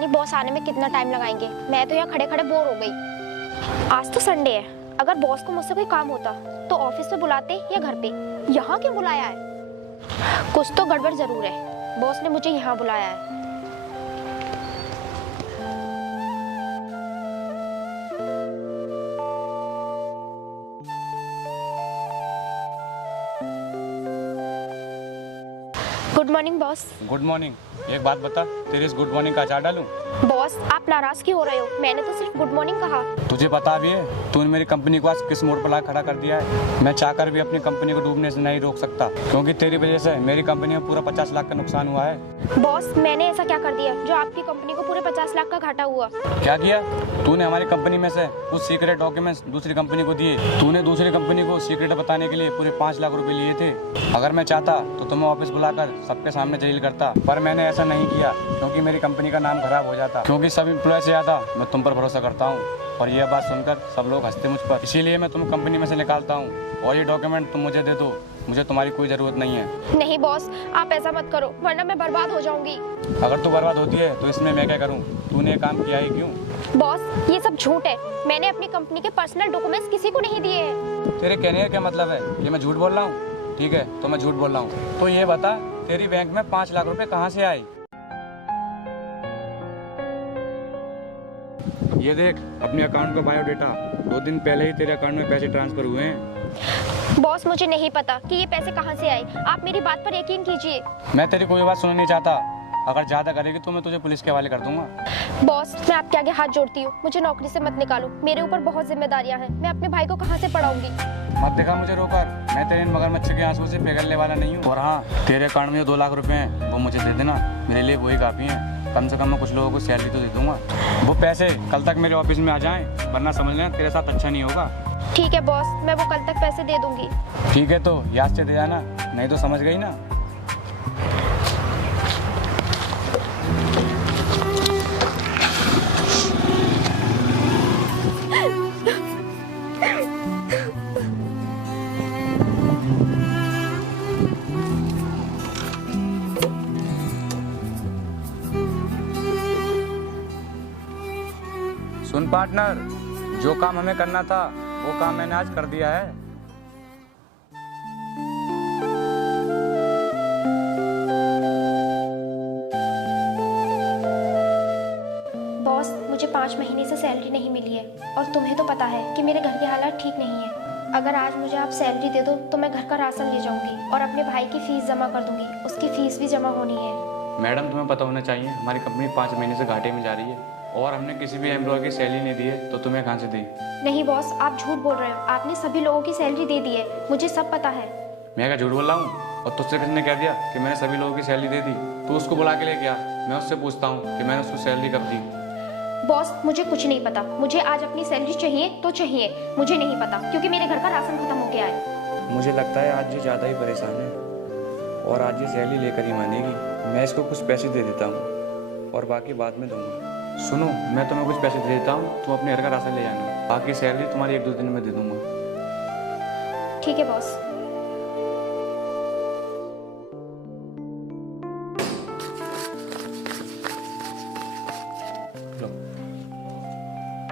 नहीं बॉस आने में कितना टाइम लगाएंगे। मैं तो यहाँ खड़े खड़े बोर हो गई। आज तो संडे है, अगर बॉस को मुझसे कोई काम होता तो ऑफिस में बुलाते या घर पे। यहाँ क्यों बुलाया है? कुछ तो गड़बड़ जरूर है, बॉस ने मुझे यहाँ बुलाया है। Good morning boss. Good morning. एक बात बता, तेरे इस गुड मॉर्निंग का अचार डालूं? बॉस आप नाराज क्यों हो रहे हो? मैंने तो सिर्फ गुड मॉर्निंग कहा। तुझे पता भी है तूने मेरी कंपनी को आज किस मोड़ पर ला खड़ा कर दिया है? मैं चाहकर भी अपनी कंपनी को डूबने से नहीं रोक सकता, क्योंकि तेरी वजह से मेरी कंपनी में पूरा 50 लाख का नुकसान हुआ है। बॉस मैंने ऐसा क्या कर दिया जो आपकी कंपनी को पूरे 50 लाख का घाटा हुआ? क्या किया? तूने हमारी कंपनी में से कुछ सीक्रेट डॉक्यूमेंट्स दूसरी कंपनी को दिए। तूने दूसरी कंपनी को सीक्रेट बताने के लिए पूरे 5 लाख रुपए लिए थे। अगर मैं चाहता तो तुम्हें ऑफिस बुलाकर सबके सामने जलील करता, पर मैंने ऐसा नहीं किया क्योंकि मेरी कंपनी का नाम खराब हो जाता। क्योंकि सब एम्प्लॉय से ज़्यादा मैं तुम पर भरोसा करता हूँ, और यह बात सुनकर सब लोग हंसते मुझ पर। इसीलिए मैं तुम्हें कंपनी में से निकालता हूँ, और ये डॉक्यूमेंट तुम मुझे दे दो। मुझे तुम्हारी कोई ज़रूरत नहीं है। नहीं बॉस, आप ऐसा मत करो, वरना मैं बर्बाद हो जाऊंगी। अगर तू बर्बाद होती है तो इसमें मैं क्या करूँ? तूने ये काम किया ही क्यों? बॉस ये सब झूठ है, मैंने अपनी कंपनी के पर्सनल डॉक्यूमेंट्स किसी को नहीं दिए हैं। तेरे कहने का क्या मतलब है? ये मैं झूठ बोल रहा हूँ? ठीक है, तो मैं झूठ बोल रहा हूँ। तो ये बता, तेरी बैंक में 5 लाख रुपए कहाँ से आए? ये देख अपने अकाउंट का बायोडेटा। 2 दिन पहले ही तेरे अकाउंट में पैसे ट्रांसफर हुए हैं। बॉस मुझे नहीं पता कि ये पैसे कहाँ से आए, आप मेरी बात पर यकीन कीजिए। मैं तेरी कोई बात सुनना नहीं चाहता। अगर ज्यादा करेगी तो मैं तुझे पुलिस के हवाले कर दूंगा। बॉस मैं आपके आगे हाथ जोड़ती हूँ, मुझे नौकरी से मत निकालो। मेरे ऊपर बहुत जिम्मेदारियाँ हैं, मैं अपने भाई को कहाँ से पढ़ाऊंगी? मत दिखा मुझे रोकर, मैं तेरे इन मगरमच्छ के आंसू से पिघलने वाला नहीं हूँ। और हाँ, तेरे अकाउंट में जो 2 लाख रुपए हैं वो मुझे दे देना, मेरे लिए वही काफ़ी है। कम से कम मैं कुछ लोगों को सैलरी तो दे दूंगा। वो पैसे कल तक मेरे ऑफिस में आ जाएं, वरना समझ लेना तेरे साथ अच्छा नहीं होगा। ठीक है बॉस, मैं वो कल तक पैसे दे दूंगी। ठीक है, तो याद से दे जाना, नहीं तो समझ गई ना। सुन पार्टनर, जो काम हमें करना था वो काम मैंने आज कर दिया है। बॉस मुझे 5 महीने से सैलरी नहीं मिली है, और तुम्हें तो पता है कि मेरे घर के हालात ठीक नहीं है। अगर आज मुझे आप सैलरी दे दो तो मैं घर का राशन ले जाऊंगी और अपने भाई की फीस जमा कर दूंगी। उसकी फीस भी जमा होनी है। मैडम तुम्हें पता होना चाहिए हमारी कंपनी 5 महीने से घाटे में जा रही है, और हमने किसी भी एम्प्लॉय की सैलरी नहीं दी है, तो तुम्हें कहाँ से दी? नहीं बॉस, आप झूठ बोल रहे हो। आपने सभी लोगों की सैलरी दे दी है, मुझे सब पता है। मैं क्या झूठ बोल रहा हूँ? और तुझसे किसने कह दिया कि मैंने सभी लोगों की सैलरी दे दी? तू उसको बुला के ले गया, मैं उससे पूछता हूँ कि मैंने उसको सैलरी कब दी। बॉस मुझे कुछ नहीं पता, मुझे आज अपनी सैलरी चाहिए तो चाहिए, मुझे नहीं पता क्योंकि मेरे घर का राशन खत्म हो गया है। मुझे लगता है आज ये ज़्यादा ही परेशान है, और आज ये सैलरी लेकर ही मानेगी। मैं इसको कुछ पैसे दे देता हूँ और बाकी बाद में दूंगा। सुनो, मैं तुम्हें कुछ पैसे दे देता हूँ, तुम अपने घर का राशन ले जाना, बाकी सैलरी तुम्हारी 1-2 दिन में दे दूंगा। ठीक है बॉस।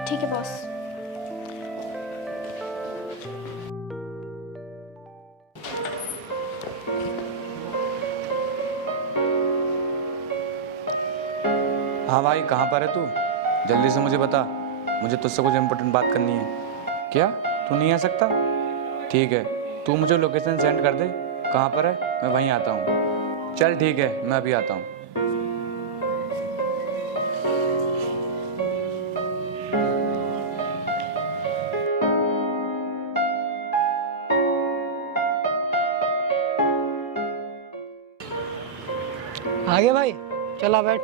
ठीक है बॉस। हाँ भाई, कहाँ पर है तू? जल्दी से मुझे बता, मुझे तुझसे कुछ इम्पोर्टेंट बात करनी है। क्या तू नहीं आ सकता? ठीक है, तू मुझे लोकेशन सेंड कर दे, कहाँ पर है, मैं वहीं आता हूँ। चल ठीक है, मैं अभी आता हूँ। आगे भाई, चला बैठ।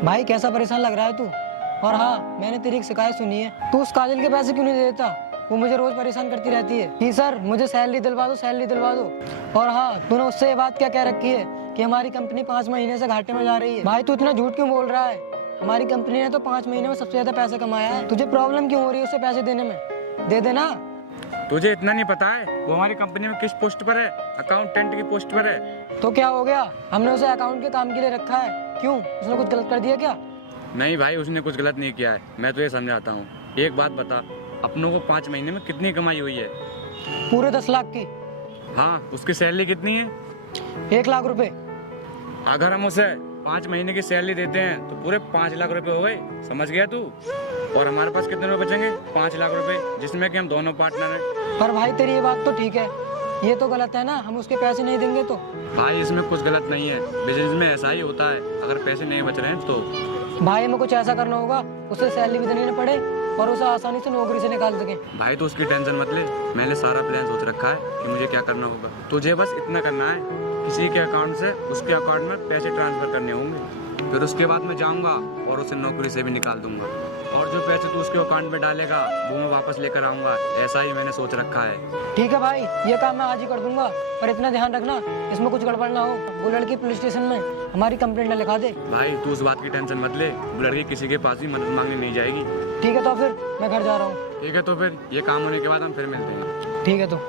भाई कैसा परेशान लग रहा है तू? और हाँ, मैंने तेरी एक शिकायत सुनी है। तू उस काजल के पैसे क्यों नहीं देता? वो मुझे रोज परेशान करती रहती है कि सर मुझे सैलरी दिलवा दो, सैलरी दिलवा दो। और हाँ, तूने उससे ये बात क्या कह रखी है कि हमारी कंपनी 5 महीने से घाटे में जा रही है। भाई तू इतना झूठ क्यों बोल रहा है? हमारी कंपनी ने तो 5 महीने में सबसे ज्यादा पैसा कमाया है। तुझे प्रॉब्लम क्यों हो रही है उससे पैसे देने में? दे देना। तुझे इतना नहीं पता है वो हमारी कंपनी में किस पोस्ट पर है? अकाउंटेंट की पोस्ट पर है। तो क्या हो गया, हमने उसे अकाउंट के काम के लिए रखा है, क्यों उसने कुछ गलत कर दिया क्या? नहीं भाई, उसने कुछ गलत नहीं किया है, मैं तुझे समझाता हूँ। एक बात बता, अपनों को 5 महीने में कितनी कमाई हुई है? पूरे 10 लाख की। हाँ, उसकी सैलरी कितनी है? 1 लाख रुपए। अगर हम उसे 5 महीने की सैलरी देते हैं तो पूरे 5 लाख रुपए हो गए, समझ गया तू? और हमारे पास कितने रुपए बचेंगे? 5 लाख रुपए, जिसमें कि हम दोनों पार्टनर हैं। पर भाई तेरी ये बात तो ठीक है, ये तो गलत है ना, हम उसके पैसे नहीं देंगे तो? भाई इसमें कुछ गलत नहीं है, बिजनेस में ऐसा ही होता है, अगर पैसे नहीं बच रहे हैं तो। भाई हमें कुछ ऐसा करना होगा उसे सैलरी भी देनी न पड़े और उसे आसानी से नौकरी से निकाल सके। भाई तो उसकी टेंशन मत ले, मैंने सारा प्लान सोच रखा है कि मुझे क्या करना होगा। तुझे बस इतना करना है, किसी के अकाउंट से उसके अकाउंट में पैसे ट्रांसफर करने होंगे, फिर उसके बाद मैं जाऊंगा और उसे नौकरी से भी निकाल दूंगा, और जो पैसे तू उसके अकाउंट में डालेगा वो मैं वापस लेकर आऊंगा। ऐसा ही मैंने सोच रखा है। ठीक है भाई, ये काम मैं आज ही कर दूंगा, पर इतना ध्यान रखना इसमें कुछ गड़बड़ ना हो, वो लड़की पुलिस स्टेशन में हमारी कंप्लेंट न लिखा दे। भाई तू उस बात की टेंशन मत ले, वो लड़की किसी के पास भी मदद मांगने नहीं जाएगी। ठीक है, तो फिर मैं घर जा रहा हूँ। ठीक है, तो फिर ये काम होने के बाद हम फिर मिलते हैं। ठीक है तो।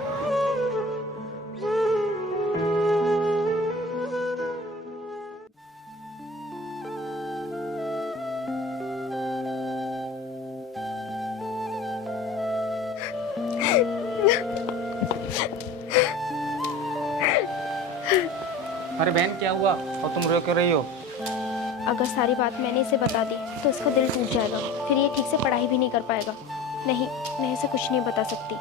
अरे बहन क्या हुआ और तुम रो क्यों रही हो? अगर सारी बात मैंने इसे बता दी तो इसका दिल टूट जाएगा, फिर ये ठीक से पढ़ाई भी नहीं कर पाएगा। नहीं, मैं इसे कुछ नहीं बता सकती।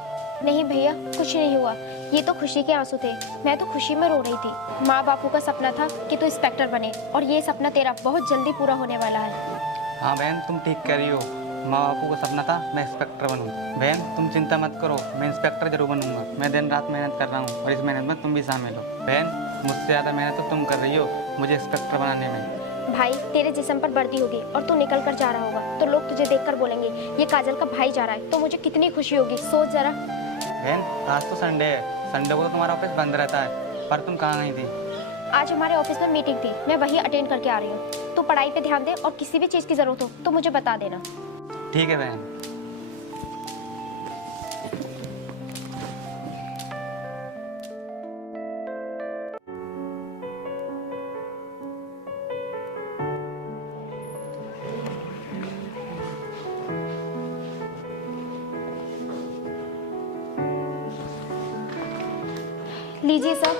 नहीं भैया, कुछ नहीं हुआ, ये तो खुशी के आंसू थे, मैं तो खुशी में रो रही थी। माँ बापू का सपना था कि तू इंस्पेक्टर बने, और ये सपना तेरा बहुत जल्दी पूरा होने वाला है। हाँ बहन, तुम ठीक कह रही हो, माँ बापू का सपना था मैं इंस्पेक्टर बनूं। बहन तुम चिंता मत करो, मैं इंस्पेक्टर जरूर बनूंगा। मैं दिन रात मेहनत कर रहा हूँ और इस मेहनत में तुम भी शामिल हो। बहन मुझसे ज़्यादा मेहनत तो तुम कर रही हो मुझे इंस्पेक्टर बनाने में। भाई तेरे जिस्म पर वर्दी होगी और तू निकल कर जा रहा होगा तो लोग तुझे देखकर बोलेंगे ये काजल का भाई जा रहा है, तो मुझे कितनी खुशी होगी, सोच जरा। बहन आज तो संडे है, संडे को तो तुम्हारा ऑफिस बंद रहता है, पर तुम कहाँ गई थी? आज हमारे ऑफिस में मीटिंग थी, मैं वही अटेंड करके आ रही हूँ। तू पढ़ाई पे ध्यान दे और किसी भी चीज़ की ज़रूरत हो तो मुझे बता देना। ठीक है बहन। लीजिए सर,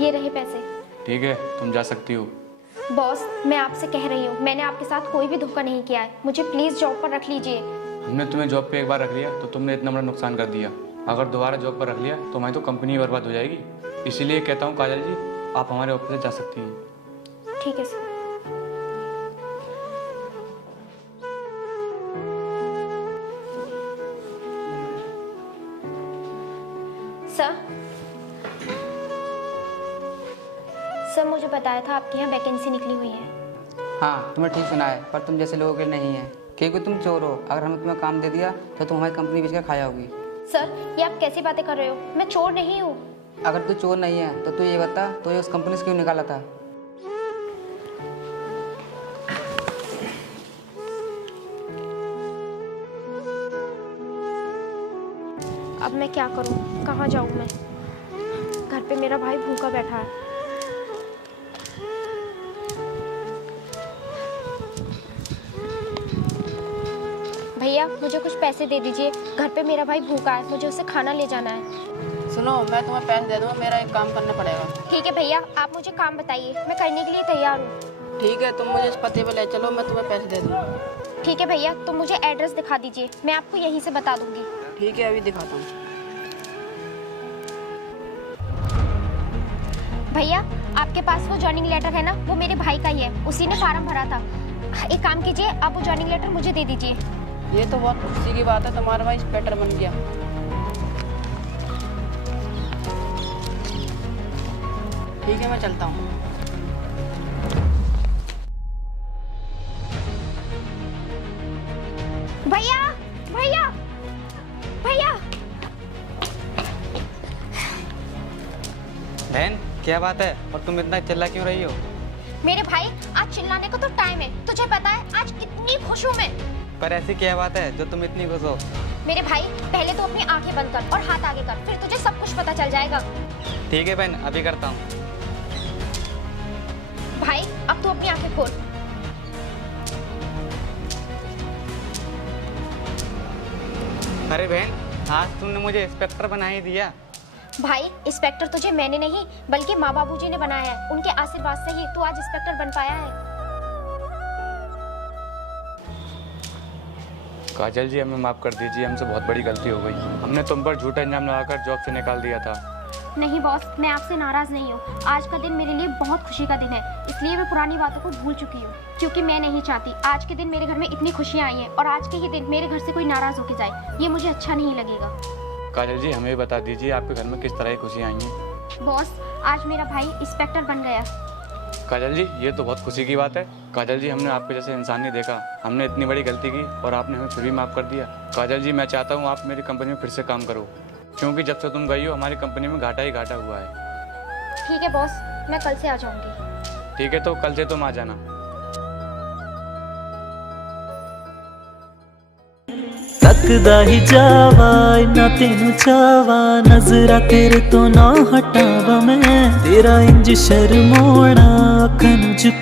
ये रहे पैसे। ठीक है, तुम जा सकती हो। बॉस, मैं आपसे कह रही हूँ, मैंने आपके साथ कोई भी धोखा नहीं किया है, मुझे प्लीज़ जॉब पर रख लीजिए। हमने तुम्हें जॉब पे एक बार रख लिया तो तुमने इतना बड़ा नुकसान कर दिया, अगर दोबारा जॉब पर रख लिया तो हमारी तो कंपनी बर्बाद हो जाएगी। इसीलिए कहता हूँ काजल जी, आप हमारे ऑफिस से जा सकती हैं। ठीक है सर। सर मुझे बताया था आपके यहाँ वैकेंसी निकली हुई है। हाँ तुम्हें ठीक सुना है, पर तुम जैसे लोगों के लिए नहीं है, क्योंकि तुम चोर हो। अगर हमने तुम्हें काम दे दिया तो तुम हमारी कंपनी बेच कर खाया होगी। सर ये आप कैसी बातें कर रहे हो, मैं चोर नहीं हूँ। अगर तू चोर नहीं है तो तू ये बता, तो ये उस कंपनी से क्यों निकाला था? अब मैं क्या करूँ, कहाँ जाऊँ मैं? घर पे मेरा भाई भूखा बैठा है। भैया मुझे कुछ पैसे दे दीजिए, घर पे मेरा भाई भूखा है, मुझे उसे खाना ले जाना है। सुनो, मैं तुम्हें पैसे दे दूँगा, मेरा एक काम करना पड़ेगा। ठीक है भैया, आप मुझे काम बताइए, मैं करने के लिए तैयार हूँ। ठीक है, तुम मुझे इस पते पे ले चलो, मैं तुम्हें पैसे दे दूँगा। ठीक है भैया, तुम मुझे एड्रेस दिखा दीजिए, मैं आपको यहीं से बता दूंगी। ठीक है, अभी दिखाता हूँ। भैया आपके पास वो जॉइनिंग लेटर है ना, वो मेरे भाई का ही है, उसी ने फार्म भरा था। एक काम कीजिए, आप वो जॉइनिंग लेटर मुझे दे दीजिए। ये तो बहुत खुशी की बात है, तुम्हारा भाई इंस्पेक्टर बन गया। ठीक है, मैं चलता हूँ। भैया भैया भैया। बहन क्या बात है, और तुम इतना चिल्ला क्यों रही हो? मेरे भाई आज चिल्लाने को तो टाइम है, तुझे पता है आज कितनी खुश हूँ मैं। पर ऐसी क्या बात है जो तुम इतनी खुश हो? मेरे भाई पहले तो अपनी आंखें बंद कर और हाथ आगे कर, फिर तुझे सब कुछ पता चल जाएगा। ठीक है बहन, अभी करता हूँ। भाई अब तू अपनी आंखें खोल। अरे बहन, आज तुमने मुझे इंस्पेक्टर बना ही दिया। भाई इंस्पेक्टर तुझे मैंने नहीं बल्कि माँ बाबूजी ने बनाया है, उनके आशीर्वाद से ही तू आज इंस्पेक्टर बन पाया है। काजल जी, हमें माफ़ कर दीजिए, हमसे बहुत बड़ी गलती हो गई। हमने तुम पर झूठा इल्जाम लगाकर जॉब से निकाल दिया था। नहीं बॉस, मैं आपसे नाराज नहीं हूँ। आज का दिन मेरे लिए बहुत खुशी का दिन है, इसलिए मैं पुरानी बातों को भूल चुकी हूँ, क्योंकि मैं नहीं चाहती आज के दिन मेरे घर में इतनी खुशियाँ आई हैं और आज के ही दिन मेरे घर से कोई नाराज होके जाए, ये मुझे अच्छा नहीं लगेगा। काजल जी, हमें बता दीजिए आपके घर में किस तरह की खुशियाँ आई हैं। बॉस, आज मेरा भाई इंस्पेक्टर बन गया। काजल जी, ये तो बहुत खुशी की बात है। काजल जी, हमने आपके जैसे इंसान नहीं देखा, हमने इतनी बड़ी गलती की और आपने हमें फिर भी माफ़ कर दिया। काजल जी, मैं चाहता हूँ आप मेरी कंपनी में फिर से काम करो, क्योंकि जब से तुम गई हो हमारी कंपनी में घाटा ही घाटा हुआ है। ठीक है बॉस, मैं कल से आ जाऊंगी। ठीक है, तो कल से तुम आ जाना। तकदा ही जावा ना तेनू चावा, नजरा तेरे तो ना हटावा मैं, तेरा इंज शर्मोना अखां नूं झुका